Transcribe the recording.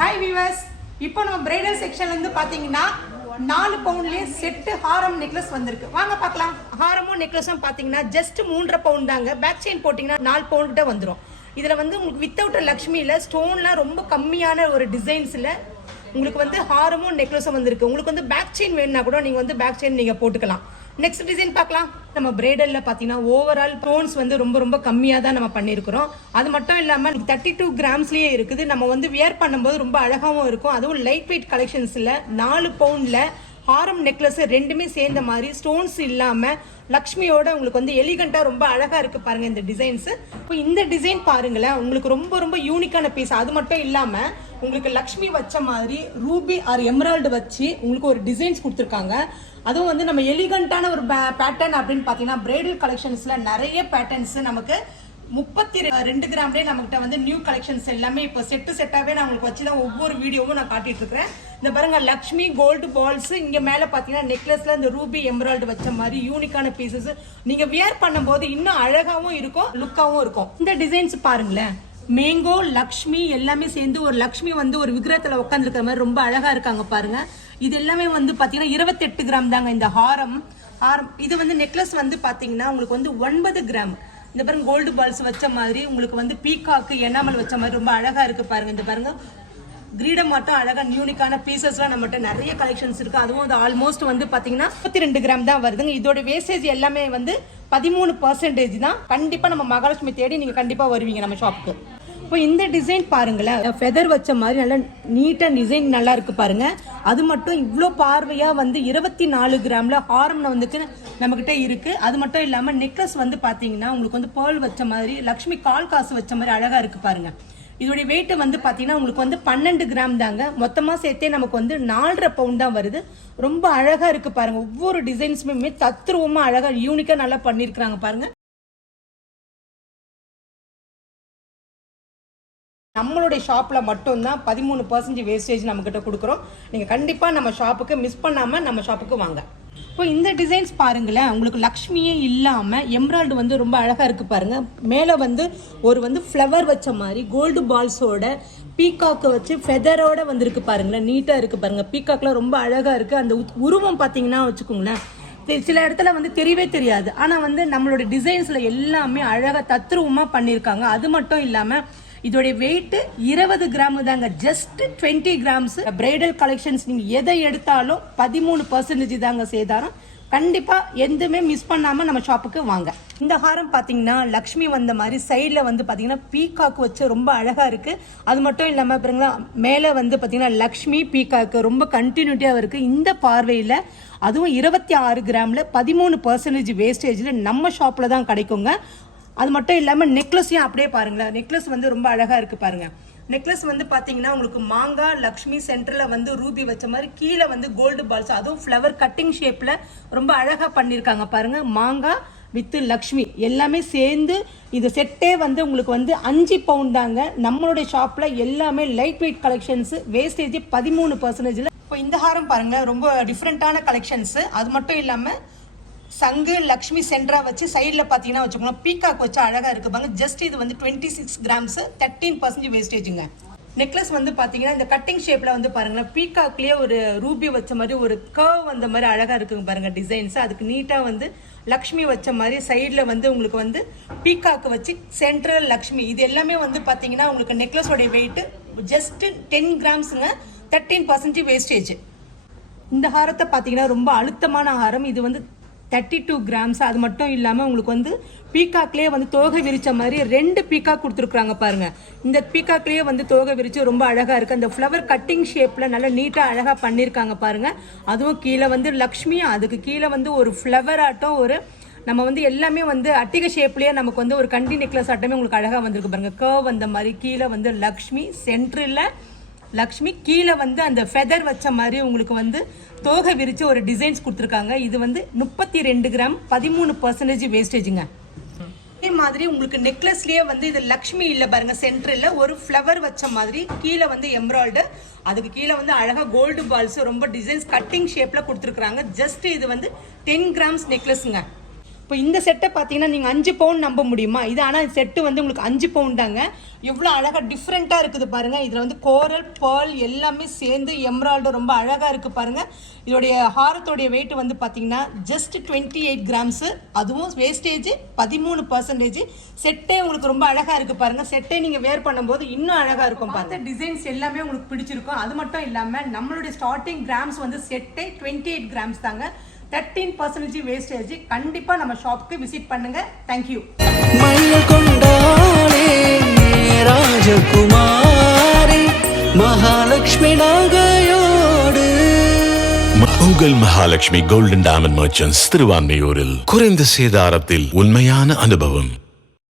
Hi viewers, இப்போ நம்ம bridal செக்ஷன்ல இருந்து பாத்தீங்கன்னா 4 பவுண்ட்லயே செட் ஹாரம் நெக்லஸ் வந்திருக்கு. வாங்க பார்க்கலாம். ஹாரமும் நெக்லஸும் பாத்தீங்கன்னா ஜஸ்ட் 3.5 பவுண்ட் தாங்க. பேக் செயின் போட்டீங்கன்னா 4 பவுண்ட் கிட்ட வந்துடும். இதுல வந்து உங்களுக்கு வித்தவுட் லக்ஷ்மியில ஸ்டோன்லாம் ரொம்ப கம்மியான ஒரு டிசைன்ஸ்ல உங்களுக்கு வந்து ஹாரமும் நெக்லஸும் வந்திருக்கு. உங்களுக்கு வந்து பேக் செயின் வேணும்னா கூட நீங்க வந்து பேக் செயின் நீங்க போட்டுக்கலாம். நெக்ஸ்ட் டிசைன் பார்க்கலாம். நம்ம பிரைடல்ல பாத்தீங்கன்னா ஓவரால் டோன்ஸ் வந்து ரொம்ப கம்மியா தான் நம்ம பண்ணிருக்கிறோம். அது மட்டும் இல்லாம 32 கிராம்ஸ்லயே இருக்குது. நம்ம வந்து வியர் பண்ணும்போது ரொம்ப அழகாவும் இருக்கும். அதுவும் லைட் வெயிட் கலெக்ஷன்ஸ்ல 4 பவுண்ட்ல ஹாரம் நெக்லஸ் ரெண்டுமே சேர்ந்த மாதிரி ஸ்டோன்ஸ் இல்லாம லக்ஷ்மியோட உங்களுக்கு வந்து எலிகண்டா ரொம்ப அழகா இருக்கு பாருங்க இந்த டிசைன்ஸ். இப்போ இந்த டிசைன் பாருங்களேன், உங்களுக்கு ரொம்ப யூனிக்கான பீஸ். அது மட்டும் இல்லாம உங்களுக்கு லக்ஷ்மி வச்ச மாதிரி ரூபி ஆர் எமரால்டு வச்சு உங்களுக்கு ஒரு டிசைன்ஸ் கொடுத்துருக்காங்க. அதுவும் வந்து நம்ம எலிகண்டான ஒரு பேட்டர்ன் அப்படின்னு பாத்தீங்கன்னா பிரைடல் கலெக்ஷன்ஸ்ல நிறைய பேட்டர்ன்ஸ் நமக்கு 32 கிராம்லேயே நம்மகிட்ட வந்து நியூ கலெக்ஷன்ஸ் எல்லாமே இப்போ செட்டாவே நான் உங்களுக்கு வச்சுதான் ஒவ்வொரு வீடியோவும் நான் காட்டிட்டு இருக்கிறேன். இந்த பாருங்க லக்ஷ்மி கோல்டு பால்ஸ், இங்க மேல பாத்தீங்கன்னா நெக்லஸ்ல இந்த ரூபி எமரால்டு வச்ச மாதிரி யூனிக்கான பீசஸ். நீங்க வியர் பண்ணும்போது இன்னும் அழகாவும் இருக்கும், லுக்காவும் இருக்கும். இந்த டிசைன்ஸ் பாருங்களேன், மேங்கோ லக்ஷ்மி எல்லாமே சேர்ந்து ஒரு லக்ஷ்மி வந்து ஒரு விக்கிரகத்துல உட்காந்துருக்கிற மாதிரி ரொம்ப அழகா இருக்காங்க பாருங்க. இது எல்லாமே வந்து பாத்தீங்கன்னா 28 கிராம் தாங்க இந்த ஹாரம். இது வந்து நெக்லஸ் வந்து பாத்தீங்கன்னா உங்களுக்கு வந்து 9 கிராம். இந்த பாருங்க கோல்டு பால்ஸ் வச்ச மாதிரி உங்களுக்கு வந்து பீகாக்கு எனாமல் வச்ச மாதிரி ரொம்ப அழகா இருக்கு பாருங்க. இந்த பாருங்க கிரீடம் மட்டும் அழகா யூனிக்கான பீசஸ்லாம் நம்மகிட்ட நிறைய கலெக்ஷன்ஸ் இருக்கு. அதுவும் அது ஆல்மோஸ்ட் வந்து பாத்தீங்கன்னா 32 கிராம் தான் வருதுங்க. இதோட வேஸ்டேஜ் எல்லாமே வந்து 13% தான். கண்டிப்பா நம்ம மகாலட்சுமி தேடி நீங்க கண்டிப்பா வருவீங்க நம்ம ஷாப்புக்கு. இப்போ இந்த டிசைன் பாருங்களேன், ஃபெதர் வச்ச மாதிரி நல்லா நீட்டா டிசைன் நல்லா இருக்கு பாருங்க. அது மட்டும் இவ்வளோ பார்வையா வந்து 24 கிராம்ல ஹாரம்ல வந்துட்டு நம்ம கிட்ட இருக்கு. அது மட்டும் இல்லாம நெக்லஸ் வந்து பாத்தீங்கன்னா உங்களுக்கு வந்து பேர்ல் வச்ச மாதிரி லக்ஷ்மி கால் காசு வச்ச மாதிரி அழகா இருக்கு பாருங்க. இதோடைய வெயிட் வந்து பாத்தீங்கன்னா உங்களுக்கு வந்து 12 கிராம் தாங்க. மொத்தமா சேர்த்தே நமக்கு வந்து 4.5 பவுண்ட் தான் வருது. ரொம்ப அழகா இருக்கு பாருங்க. ஒவ்வொரு டிசைன்ஸுமே தத்ரூபமா அழகா யூனிக்கா நல்லா பண்ணிருக்காங்க பாருங்க. நம்மளுடைய ஷாப்ல மட்டும்தான் 13% வேஸ்டேஜ் நம்ம கிட்ட கொடுக்குறோம். நீங்க கண்டிப்பா நம்ம ஷாப்புக்கு மிஸ் பண்ணாம நம்ம ஷாப்புக்கு வாங்க. இப்போ இந்த டிசைன்ஸ் பாருங்களேன், உங்களுக்கு லக்ஷ்மியே இல்லாம எம்ராய்டு வந்து ரொம்ப அழகா இருக்கு பாருங்க. மேல வந்து ஒரு வந்து ஃப்ளவர் வச்ச மாதிரி கோல்டு பால்ஸோட பீகாக்க வச்சு ஃபெதரோட வந்திருக்கு பாருங்களேன். நீட்டா இருக்கு பாருங்க. பீகாக்லாம் ரொம்ப அழகா இருக்கு. அந்த உருவம் பாத்தீங்கன்னா வச்சுக்கோங்களேன், சில இடத்துல வந்து தெரியவே தெரியாது. ஆனா வந்து நம்மளோட டிசைன்ஸ்ல எல்லாமே அழகா தத்ரூபமா பண்ணிருக்காங்க. அது மட்டும் இல்லாம இதோட வெயிட் 20 கிராம் தாங்க. Just 20 grams. பிரைடல் கலெக்ஷன்ஸ் நீங்க எதை எடுத்தாலும் 13% தாங்க சேதாரம். கண்டிப்பா எதுவுமே மிஸ் பண்ணாம நம்ம ஷாப்புக்கு வாங்க. இந்த ஹாரம் பாத்தீங்கன்னா லக்ஷ்மி வந்த மாதிரி சைட்ல வந்து பாத்தீங்கன்னா பீகாக்கு வச்சு ரொம்ப அழகா இருக்கு. அது மட்டும் இல்லாம பாருங்களா, மேல வந்து பாத்தீங்கன்னா லக்ஷ்மி பீகாக்கு ரொம்ப கண்டினியூட்டியா இருக்கு. இந்த பார்வையில அதுவும் 26 கிராம்ல 13% வேஸ்டேஜ்ல நம்ம ஷாப்ல தான் கிடைக்குங்க. அது மட்டும் இல்லாமல் நெக்லஸையும் அப்படியே பாருங்களேன். நெக்லஸ் வந்து ரொம்ப அழகா இருக்கு பாருங்க. நெக்லஸ் வந்து பாத்தீங்கன்னா உங்களுக்கு மாங்கா லக்ஷ்மி சென்டர்ல வந்து ரூபி வச்ச மாதிரி கீழே வந்து கோல்டு பால்ஸ், அதுவும் ஃப்ளவர் கட்டிங் ஷேப்ல ரொம்ப அழகா பண்ணிருக்காங்க பாருங்க. மாங்கா வித் லக்ஷ்மி எல்லாமே சேர்ந்து இது செட்டே வந்து உங்களுக்கு வந்து 5 பவுண்ட் தாங்க. நம்மளுடைய ஷாப்ல எல்லாமே லைட் வெயிட் கலெக்ஷன்ஸ். வேஸ்டேஜ் 13%. இப்போ இந்த ஹாரம் பாருங்க, ரொம்ப டிஃப்ரெண்டான கலெக்ஷன்ஸ். அது மட்டும் இல்லாம சங்கு லக்ஷ்மி சென்டரா வச்சு சைட்ல பாத்தீங்கன்னா வச்சுக்கோங்க பீகாக் வச்சு அழகா இருக்கு பாருங்க. ஜஸ்ட் இது வந்து 26 கிராம்ஸ் 13% வேஸ்டேஜுங்க. நெக்லஸ் வந்து பாத்தீங்கன்னா இந்த கட்டிங் ஷேப்ல வந்து பாருங்களேன், பீகாக்லயே ஒரு ரூபி வச்ச மாதிரி ஒரு கர்வ் வந்த மாதிரி அழகா இருக்குங்க பாருங்க டிசைன்ஸ். அதுக்கு நீட்டா வந்து லக்ஷ்மி வச்ச மாதிரி சைட்ல வந்து உங்களுக்கு வந்து பீகாக் வச்சு சென்ட்ரல் லக்ஷ்மி. இது எல்லாமே வந்து பாத்தீங்கன்னா உங்களுக்கு நெக்லஸோட வெயிட் ஜஸ்ட் 10 கிராம்ஸுங்க. 13% வேஸ்டேஜ். இந்த ஹாரத்தை பாத்தீங்கன்னா ரொம்ப அழுத்தமான ஹாரம். இது வந்து 32 கிராம்ஸ். அது மட்டும் இல்லாம உங்களுக்கு வந்து பீகாக்லயே வந்து தோகை விரிச்ச மாதிரி 2 பீகாக் கொடுத்துருக்காங்க பாருங்க. இந்த பீகாக்லயே வந்து தோகை விரிச்சு ரொம்ப அழகா இருக்கு. அந்த ஃப்ளவர் கட்டிங் ஷேப்ல நல்லா நீட்டா அழகா பண்ணிருக்காங்க பாருங்க. அதுவும் கீழே வந்து லக்ஷ்மி, அதுக்கு கீழே வந்து ஒரு ஃப்ளவர் ஆட்டம், ஒரு நம்ம வந்து எல்லாமே வந்து அட்டிகை ஷேப்லயே நமக்கு வந்து ஒரு கண்டி நெக்லஸ் ஆட்டமே உங்களுக்கு அழகா வந்திருக்கு பாருங்க. கர்வ் வந்த மாதிரி கீழே வந்து லக்ஷ்மி சென்டர்ல லக்ஷ்மி, கீழே வந்து அந்த ஃபெதர் வச்ச மாதிரி உங்களுக்கு வந்து தோகை விரிச்சு ஒரு டிசைன்ஸ் கொடுத்துருக்காங்க. இது வந்து 32 கிராம் 13% வேஸ்டேஜுங்க. அதே மாதிரி உங்களுக்கு நெக்லஸ்லயே வந்து இது லக்ஷ்மி இல்ல பாருங்க, சென்டர்ல ஒரு ஃப்ளவர் வச்ச மாதிரி கீழே வந்து எம்ப்ராய்டு, அதுக்கு கீழே வந்து அழகா கோல்டு பால்ஸ் ரொம்ப டிசைன்ஸ் கட்டிங் ஷேப்ல கொடுத்துருக்காங்க. ஜஸ்ட் இது வந்து 10 கிராம்ஸ் நெக்லஸ்ங்க. இப்போ இந்த செட்டை பார்த்தீங்கன்னா நீங்கள் 5 பவுண்ட் நம்ப முடியுமா? இது ஆனால் செட்டு வந்து உங்களுக்கு 5 பவுண்ட் தாங்க. எவ்வளோ அழகாக டிஃப்ரெண்ட்டாக இருக்குது பாருங்கள். இதில் வந்து கோரல் பேர்ல் எல்லாமே சேர்ந்து எம்ராய்டு ரொம்ப அழகாக இருக்குது பாருங்கள். இதோடைய ஹாரத்தோடைய வெயிட் வந்து பார்த்தீங்கன்னா ஜஸ்ட் 28 கிராம்ஸு. அதுவும் வேஸ்டேஜ் 13%. செட்டே உங்களுக்கு ரொம்ப அழகாக இருக்குது பாருங்கள். செட்டே நீங்கள் வேர் பண்ணும்போது இன்னும் அழகாக இருக்கும். பார்த்த டிசைன்ஸ் எல்லாமே உங்களுக்கு பிடிச்சிருக்கும். அது மட்டும் இல்லாமல் நம்மளுடைய ஸ்டார்டிங் கிராம்ஸ் வந்து செட்டே 28 கிராம்ஸ் தாங்க. 13% வேஸ்டேஜ். கண்டிப்பாக நம்ம ஷாப்புக்கு விசிட் பண்ணுங்க. தேங்க்யூ. ராஜகுமாரி மகாலட்சுமி நகையோடு உங்கள் மகாலட்சுமி கோல்டன் டைமண்ட் மர்ச்சன்ட்ஸ் திருவான்மையூரில் குறைந்த சேதாரத்தில் உண்மையான அனுபவம்.